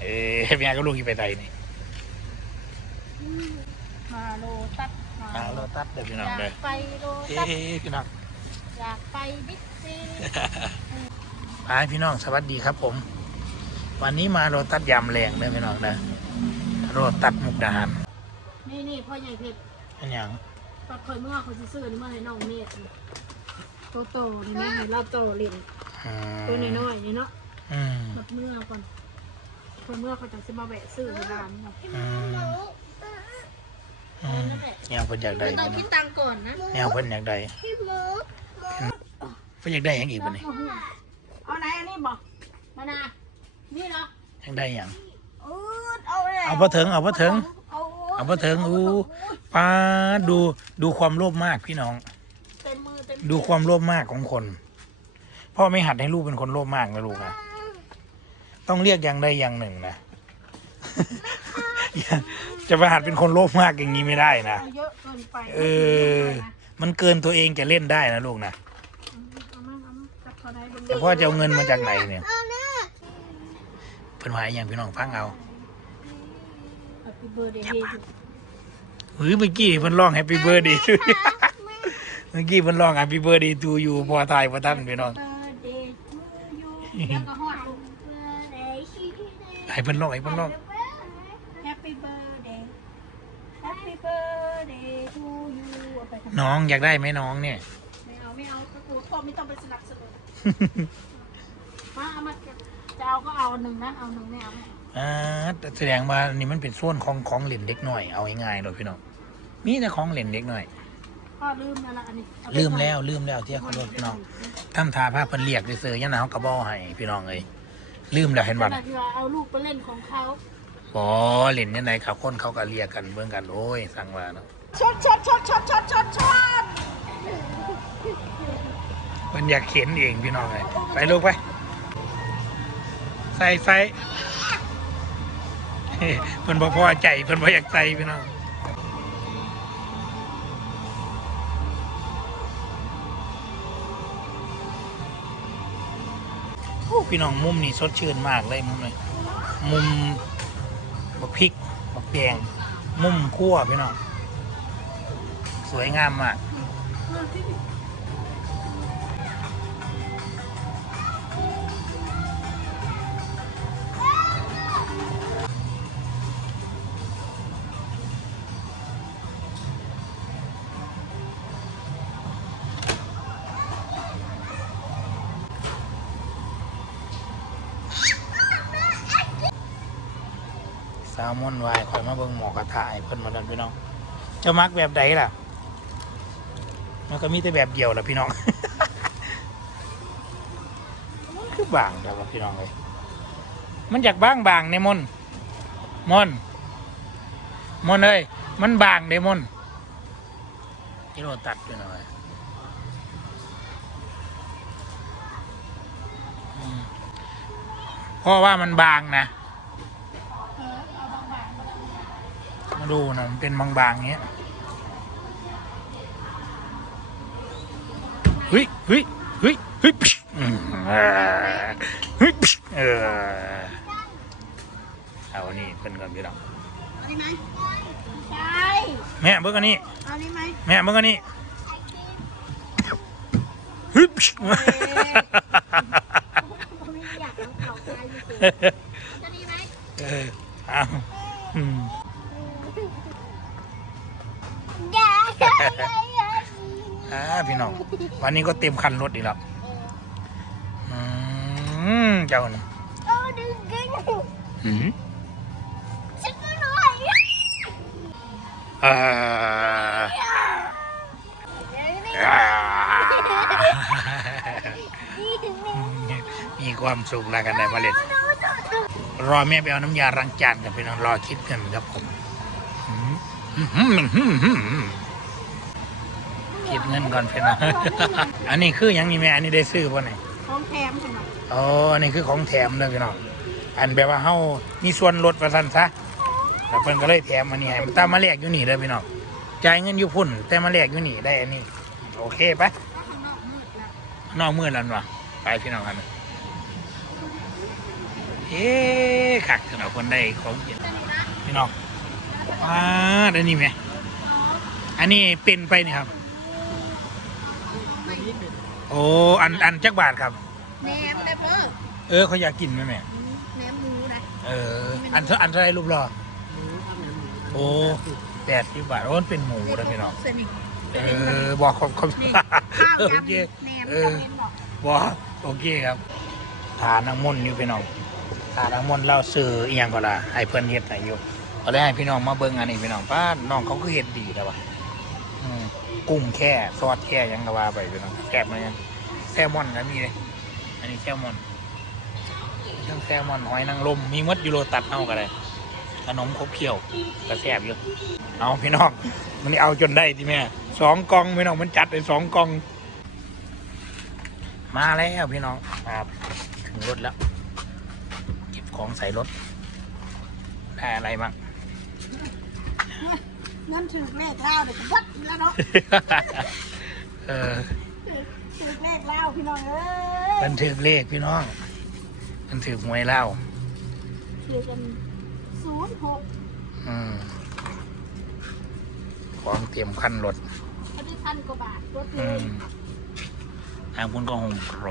เอ้ยแม่ก็ลูกอีไปไทยนี่มาโลตัดมาโลตัสเด้อพี่น้องอยาเด้อกไปโลเอ้ตัดยพี่น้อง อยากไปบิ๊กซี พายพี่น้องสวัสดีครับผม วันนี้มาโรตัสยำแรงเด้อพี่น้องนะโรตัสมุกดาหารนี่นี่พ่อใหญ่เพชรอันหยังปัดคอยเมื่อเขาสิซื้อนี่มาให้น้องเมฆโตโตๆนี่นะให้เราโตเล่นอืมตัวน้อยๆนี่เนาะอืมปัดเมื่อก่อน คนเมื่อเขาจะซื้อมาแบะซื้อในร้านเนาะอืมอืมแนวเพิ่นอยากได้ต้อพี่งน้อคิงดตังค์ก่อนนะแนวเพิ่นอยากได้เพิ่นอยากได้หยังอีกบ่นี่เอาไหนอันนี้บอกมานานี่เนาะอยากได้หยังเอาเลยเอาบ่ถึงเอาบ่ถึง เอาเอาบ่ถึงอู้ป้าดดูดูความโลภมากพี่น้อง เต็มมือเต็มดูความโลภมากของคน พ่อไม่หัดให้ลูกเป็นคนโลภมากนะลูกนะ ต้องเรียกอย่างใดอย่างหนึ่งนะ จะไปหัดเป็นคนโลภมากอย่างนี้ไม่ได้นะเอาเยอะเกินไปเออ มันเกินตัวเองจะเล่นได้นะลูกนะ เอามาเอามาจับเขาได้เบิ่งแต่พ่อจะเอาเงินมาจากไหนเนี่ย เพิ่นว่าอหย่างพี่น้องฟังเอา Happy birthday ให้อยู่เฮ้ยเมื่อกี้เพิ่นร้อง Happy Birthday to you เมื่อกี้เพิ่นร้อง Happy Birthday to you พอทายพอท่านพี่น้อง birthday to you แล้วก็ฮอดลูก ให้เพิ่นร้องให้เพิ่นร้อง Happy birthday Happy birthday to you เอาไปทำไมน้องอยากได้ไหมน้องเนี่ย ไม่เอาไม่เอาก็คือพ่อไม่ต้องไปสนับสนุนมาเอามาจะเอาก็เอาหนึ่งนะเอาหนึ่งไม่เอาไม่เอาอ่าแต่แสดงว่านี่มันเป็นส่วนของของเล่นเด็กหน่อยเอาง่ายๆเลยพี่น้องมีแต่ของเล่นเด็กหน่อย พ่อลืมแล้วล่ะอันนี้เอาไปลืมแล้วลืมแล้วที่เขาโดนพี่น้องทำทาผ้าเพิ่นเรียกไปซื้อยันหนาวกระบอกให้พี่น้องเอ้ย ลืมแล้วเห็นขบ่นาดที่ว่าเอาลูกไปเล่นของเขาบ่เล่นยังไงครับคนเขาก็เรียกกันเบิ่งกันโอ้ยสั่งว่าเนาะชดชดชดชดชดชดชดเพิ่นอยากเข็นเองพี่น้องเลยไปลูกไป ใส่ใส่ เฮ้เพิ่นบ่พอใจเพิ่นบ่อยากใส่พี่น้อง พี่น้องมุมนี่สดชื่นมากเลยมุมนี้มุมบักพริกบักแดงมุมคั่วพี่น้อง สวยงามมาก แซลมอนไวายคอยมาเบิ่งหมอกระทะให้เพิ่นมาดันพี่น้องเจะมักแบบใดล่ะ มันก็มีแต่แบบเดียวล่ะพี่น้องมันคือบางแต่ว่าพี่น้องเลยมันจากบางบางในมนมนมนเอ้ยมันบางในมนกิโลตัดพี่น้องเอ้ยอืมเพราะว่ามันบางนะ ดูนะมันเป็นบางๆอย่างเงี้ยเฮ้ยเฮ้ยเฮ้ยเฮ้ยพิชอืมอ่าเฮ้ยพิชเออเอาอันนี้เพิ่นก่อนพี่น้องเอานี่ไหมใช่แม่เบิ่งอันนี้เอานี่ไหมแม่เบิ่งอันนี้เฮ้ยพิชไม่อยากเอาเขาใจอยู่เฉยๆจะดีไหมเออเอา อ่าพี่น้องวันนี้ก็เต็มคันรถอีกแล้วอืมเจ้าน่ะอืมอ่าอ่ามีความสุขแล้วกันได้มาเล่นรอแม่ไปเอาน้ำยาล้างจานกันพี่น้องรอคิดกันครับผม อืมอืมอืมอืมอืมอืมเก็บเงินก่อนพี่น้องอันนี้คือหยังนี่แม่อันนี้ได้ซื้อป่ะเนี่ยของแถมขนาดอ๋ออันนี้คือของแถมเลยพี่น้องอันแบบว่าเฮามีส่วนลดประทันซะแล้วเพิ่นก็เลยแถมอันนี้ให้มันตามมาแลกอยู่นี่เลยพี่น้องจ่ายเงินอยู่พุ่น แต่มาแลกอยู่นี่ได้อันนี้ โอเคปะข้างนอกมืดแล้วนอกมือแล้ววะไปพี่น้องกัน เอ๊ะขักสำหรับคนได้ของกินพี่น้องอ่าได้นี่ไหม อันนี้เป็นไปนี่ครับ โอ้อันอันจักบาทครับ แหนมได้เพิ่มเออเขาอยากกินไหมแม่แหนมหมูนะเอออันเท่าอันเท่าไหรรูปรอโอ้แปดสิบบาทโอ้มันเป็นหมูนะพี่น้องสนิทเออบอกขอบขอบนี่ข้าวโอยำเคแหนมเออจำเป็นบอกบอกโอเคครับทานน้ำมนต์อยู่พี่น้องทานน้ำมนต์เล่าซื้ออีหยังก็ละให้เพื่อนเฮ็ดให้อยู่ก็เลยให้พี่น้องมาเบิ่งอันนี้พี่น้องป้าน้องเขาก็เฮ็ดดีแล้ววะ อืมกุ้งแค่ซอสแค่ยังก็ว่าไปพี่น้องแกบมายังแซลมอนก็มีเลย อันนี้แซลมอนทั้งแซลมอนหอยนางรมมีมดยูโรตัดเอาก็ได้ขนมครบเคี่ยวก็แซบอยู่เอาพี่น้องมันนี่เอาจนได้ที่แม่สองกองพี่น้องมันจัดไปสองกอง มาแล้วพี่น้องครับถึงรถแล้ว เก็บของใส่รถได้อะไรบ้าง นั่นถือเลขเล่าเดี๋ยววัดแล้วเนาะเออถือเลขเล่าพี่น้องเอ้ยบันทึกเลขพี่น้องบันทึกหวยเล่าถือกันศูนย์หกอืมของเตรียมขั้นรถเขาได้พันกว่าบาทรถเลอืยมทางคุณก็โฮมโปร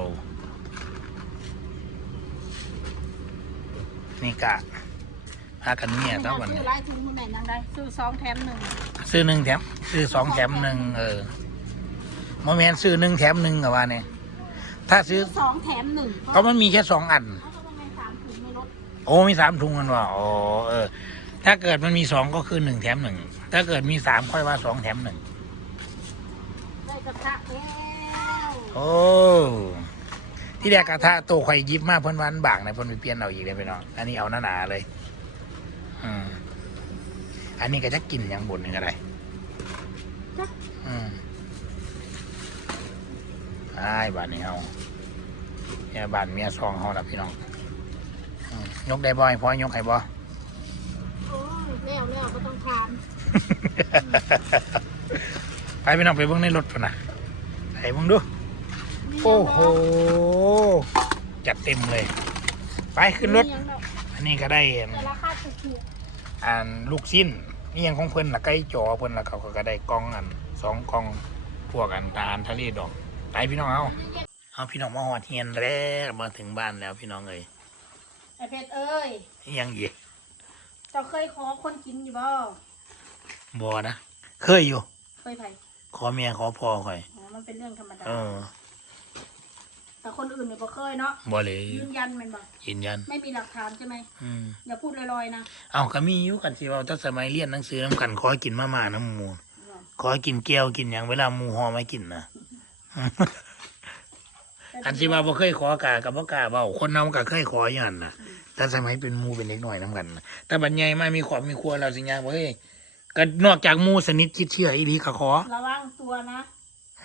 นี่กะ พากันเนี่ยตั้งวันซื้นี้อไล่ถุงมือไหนยังได้ซื้อสองแถมหนึ่งซื้อหนึ่งแถม ซื้อสองแถมหนึ่งเออโมเมนซื้อหนึ่งแถมหนึ่งกับว่าเนี่ยถ้าซื้อสองแถมหนึ่งก็มันมีแค่สองอัน เขาก็ต้องให้สามถุงในรถโอ้มีสามถุงกันว่าอ๋อเออ ถ้าเกิดมันมีสองก็คือหนึ่งแถมหนึ่งถ้าเกิดมีสามค่อยว่าสองแถมหนึ่งได้กระทะแล้วโอ้ที่แรกกระทะโตไข่อยหยิบมาเพิ่นวันบางนะเพิ่นไปเปลี่ยนเอาอีกเลยพี่น้องอันนี้เอาหนาๆเลย อืมอันนี้ก็จะกินอย่างบนนี่ก็ได้อืมไอ้บ้านนี้เอาเนี่ยบ้านเมียซองเขาละพี่น้องอืมยกได้บ่อยพอยกให้บ่โอ้ยแล้วแล้วก็ต้องทานไปพี่น้องไปเบิ่งในรถพุ่นนะไปเบิ่งดู โอ้โห จัดเต็มเลย ไปขึ้นรถมียังดอกอันนี้ก็ได้อันแต่ราคาถูก อ่านลูกชิ้นนี่ยังของเพิ่นละใกล้จอเพิ่นละเขาก็ได้กล่องอันสองกล่องพวกอันอาหารทะเลดอกไปพี่น้องเอาเอาพี่น้องมาหอดเฮียนแล้วมาถึงบ้านแล้วพี่น้องเอ้ยๆไอเพชรเอ้ยนี่ยังอีกเจ้าเคยขอคนกินอยู่บ่บอนะเคยอยู่ เคยไผขอเมียขอพ่อข่อยอ๋อมันเป็นเรื่องธรรมดาเออ แต่คนอื่นเนี่ยบ่เคยเนาะบ่เลยยืนยันแมันบ่ยืนยัน ไม่มีหลักฐานใช่ไหมอืมอย่าพูดลอยๆนะเอาก็มีอยู่กันสิเว่าถ้าสมัยเรียนหนังสือน้ำกันขอให้กินมาม่าน้ำหมูขอให้กินแก้วกินอย่างเวลาหมูหอไม่กินนะอันสิว่าบ่เคยขอกากับบ่กล้าเว้าคนเนาก็เคยขออย่างนั้นน่ะแต่สมัยเป็นหมูเป็นเด็กน้อยน้ำกันน่ะแต่บัดใหญ่มามีครอบมีครัวแล้วสิย่างบ่เฮ้ยก็นอกจากหมูสนิทคิดเชื่ออีหลีก็ขอระวังตัวนะ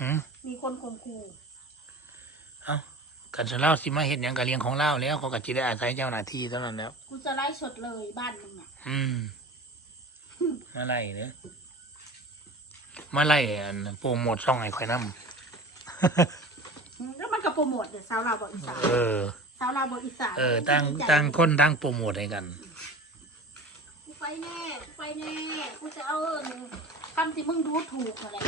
หืมมีคนข่มขู่ เอ้ากันซะเล่าสิมาเฮ็ดหยังก็เลี้ยงของเล่าแล้วเขาก็สิได้อาศัยเจ้าหน้าที่เท่านั้นแล้ว กูจะไล่สดเลยบ้านมึงอะ อืมมาไล่เด้อมาไล่อันโปรโมทช่องให้ข่อยนำอืมแล้วมันก็โปรโมทเดี๋ยวสาวเราวบอกอีสานเออสาวเราวบอกอีสานเออตั้งตั้งคนตั้งโปรโมทให้กันกูไปแน่กูไปแน่กูจะเอาเงินคำที่มึงดูถูกอะไร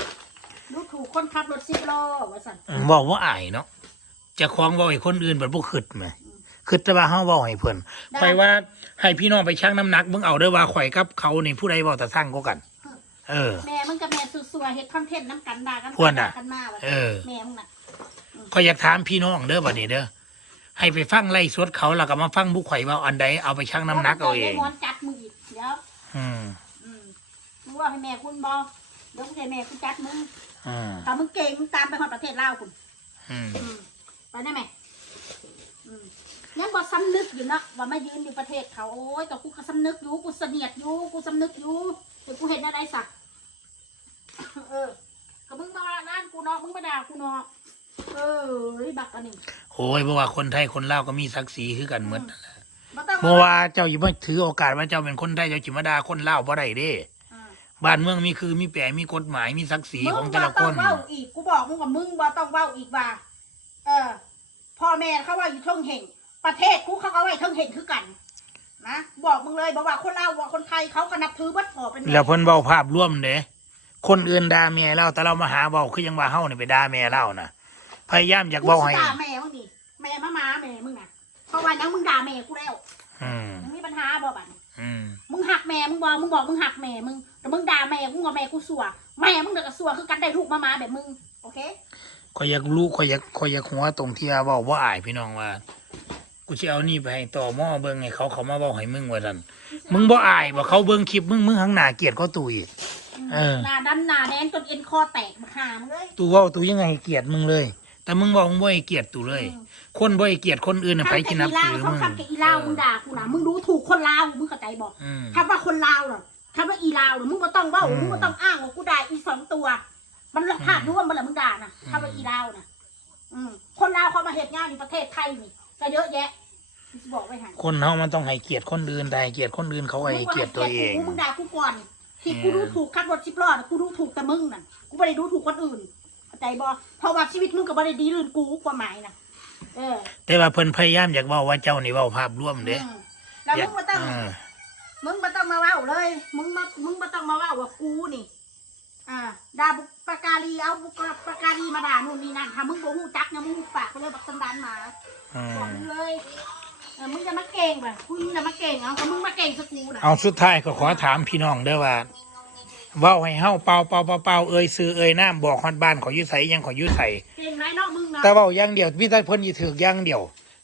ดูถูกคนขับรถสิบล้อว่าสั่นบอกว่าอายเนาะเจะคล้าของบอกให้คนอื่นแบบพวกขึ้นไหมขึ้นแต่ว่าเฮาบอกให้เพิ่นข่อยว่าให้พี่น้องไปชั่งน้ำหนักมึงเอาเด้อว่าข่อยกับเขานี่ผู้ใดบอกแต่สร้างก็กัน เออ แม่มึงกับแม่สัวๆเฮ็ดคอนเทนต์น้ำกันด่ากันพวนน่ะด่ากันมาว่าเออ แม่มึงน่ะข่อยอยากถามพี่น้องเด้อบัดนี้เด้อให้ไปฟังไล่สดเขาแล้วก็มาฟังบุกข่อยว่าอันใดเอาไปชั่งน้ำหนักเอาเองมอนจัดมืออีกเดี๋ยวอืมอืมมึงว่าให้แม่คุณบอเดี๋ยวกูจะให้แม่คุณจัดมึงอืมถ้ามึงเก่งมึงตามไปฮอดประเทศลาวคุณอืมอืม ไปได้ไหมอืมยังบ่สำนึกอยู่เนาะว่ามายืนอยู่ประเทศเขาโอ้ยแต่กูก็สำนึกอยู่กูเสนียดอยู่กูสำนึกอยู่แต่กูเห็นอะไรสักเออก็มึงมาว่านั่นกูเนาะมึงมาด่ากูเนาะเออไอ้บักอันนี้โอ้ยเพราะว่าคนไทยคนลาวก็มีศักดิ์ศรีคือกันหมดบ่ต้องเพราะว่าเจ้าอย่ามาถือโอกาสว่าเจ้าเป็นคนไทยเจ้าจิมาดาคนลาวบ่ได้เด้ อ่า บ้านเมืองมีคือมีแปรมีกฎหมายมีศักดิ์ศรีของแต่ละคมึงบ่ต้อนงเว้าอีกกูบอกมึงว่ามึงบ่ต้องเว้าอีกว่า เออพ่อแม่เขาว่าอยู่เทิงเห่ง ประเทศกูเขาเอาไว้เทิงเห่งคือกันนะบอกมึงเลยบอกว่าคนลาวว่าคนไทยเขาก็นับถือเบัดพอเป็นม่แล้วเพิ่นเว้าภาพร่วมเด้คนอื่นด่าแม่เราแต่เรามาหาเว้าคือยังว่าเฮานี่ไปด่าแม่เรานะพยายามอยากกูเว้าสิให้ด่าแม่มึงดิแม่มามาแม่มึงน่ะเพราะว่ายังมึงด่าแม่กูแล้วอืมมึงมีปัญหาบ่บัดนี้อืมมึงหักแม่มึงบอกมึงบอกมึงหักแม่มึงแต่มึงด่าแม่กูว่าแม่กูสัวแม่มึงเด็กก็สัวคือกันได้ลูกมามาแบบมึงโอเค ข่อยอยากรู้ข่อยอยากข่อยอยากหัวตรงที่ว่าเว้าบ่อายพี่น้องว่า กูสิเอานี่ไปให้ต่อหม้อเบิ่งให้เขาเขามาเว้าให้มึงว่าซั่นมึงบ่อายบ่เขาเบิ่งคลิปมึงมึงหังหน้าเกลียดเขาตุยเออหน้าดำหน้าแดงจนเอ็นคอแตกมาหามึงเลยตูเว้าตูยังไงให้เกลียดมึงเลย แต่มึงบอกมึงบ่ให้เกลียดตูเลยอืมคนบ่ให้เกลียดคนอื่นน่ะไปกินนับถือเขามึงทำกับอีลาวมึงด่ากูนะมึงดูถูกคนลาวมึงเข้าใจบอกอืมคำว่าคนลาวเหรอคำว่าอีลาวเหรอมึงก็ต้องเว่าอืมมึงก็ต้องอ้างว่ากูด่าอีสองตัว มันหลักฐานอืมร่วมมันแหละมึงด่านะอืมคำว่าอีลาวนะอืมคนลาวเขามาเหตุงานในประเทศไทยนี่ก็เยอะแยะกูบอกไว้ให้คนเฮามันต้องให้เกียรติคนอื่นแต่ให้เกียรติคนอื่นเขาให้เกียรติตัวเองมึงด่ากูก่อนที่กูอืมดูถูกขับรถสิบล้อน่ะกูดูถูกแต่มึงน่ะกูไม่ได้ดูถูกคนอื่นเข้าใจบ่เพราะว่าชีวิตมึงก็ไม่ได้ดีลื่นกูกว่าหมายนะเออ แต่ว่าเพิ่นพยายามอยากเว้าว่าเจ้านี่เว้าภาพร่วมเด้อืมแล้วอยามึกงมาต้องเออมึงมาต้องมาเว้าเลย มึงมามึงมาต้องมาเว้าว่ากูนี่ อ่าด่าบุปการีเอาบุปการีมาด่านู่นนี่นั่นถ้ามึงบ่ฮู้จักนะมึงปากไปเลยบักสันดานหมาอืบอกมมึงเลยเออมึงจะมาเก่งป่ะกูจะมาเก่งเอาก็มึงมาเก่งสกูน่ะเอาสุดท้ายก็ขอถามพี่น้องเด้อว่าเว้าให้เฮาเป่าเป่าเป่าเป่าเอ่ยซื้อเอ่ยน้ำบอกฮอดบ้านขออยู่ไสยังขออยู่ไสเก่งไรเนาะมึงเนาะแต่เว้าอย่างเดียวมีแต่เพิ่นสิถือกอย่างเดียว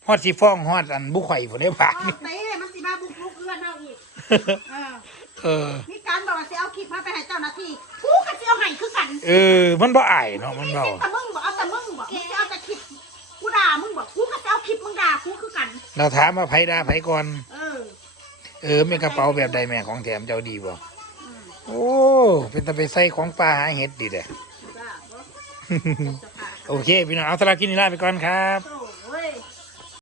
ฮอดสิฟ้องฮอดอันบุข่อยผู้ได้บาดเอาเต้มันสิมาบุกลุกเอื้อนเอาอีกเออ เออ มีการบอกว่าสิเอาคลิปมาไปให้เจ้าหน้าที่กูก็สิเอาให้คือกันเออ มันบ่อายเนาะมันเว้าแต่มึงบอกเอาแต่มึงบอกมึงจะเอาแต่คลิปกูด่ามึงบอกกูก็จะเอาคลิปมึงด่ากูคือกัน เราถามว่าไผด่าไผก่อน เออ เออมีกระเป๋าแบบใดแม่ของแถมเจ้าดีบ่อืมโอ้ เป็นตะไปใส่ของปลาหาเห็ดดีเด้ด่าบ่จะพาโอเค พี่น้องเอาสลากกินนี่ลาไปก่อนครับโอ้